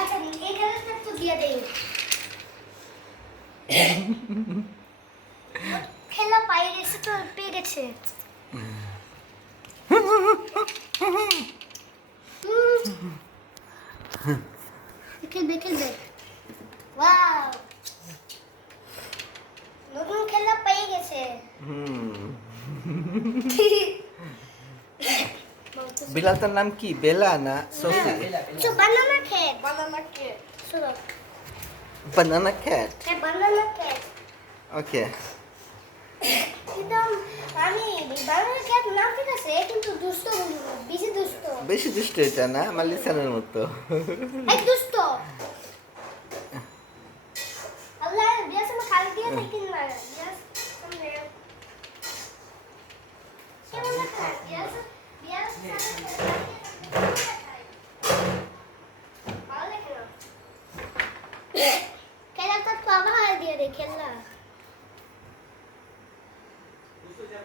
আচ্ছা এই খেলাটা তো দিয়ে দেই খেলা পাই গেছে তো পেয়ে গেছে খেলবে খেলবে ওয়াও নতুন খেলা পেয়ে গেছে বিলালটার নাম কি? বেলা না Sophie? So banana cake. So বানানা ক্যাট। banana cake. ওকে। কিন্তু আমি banana cake নাম ঠিক আছে কিন্তু দুষ্ট বেশি দুষ্ট বেশি দুষ্ট এটা না, আমার লিসানের মতো। এক দুষ্ট আল্লাহ বিয়াস মা খালি দিয়ে থাকিন না বিয়াস সামনে কেমন না বিয়াস বিয়াস ভালো লাগে না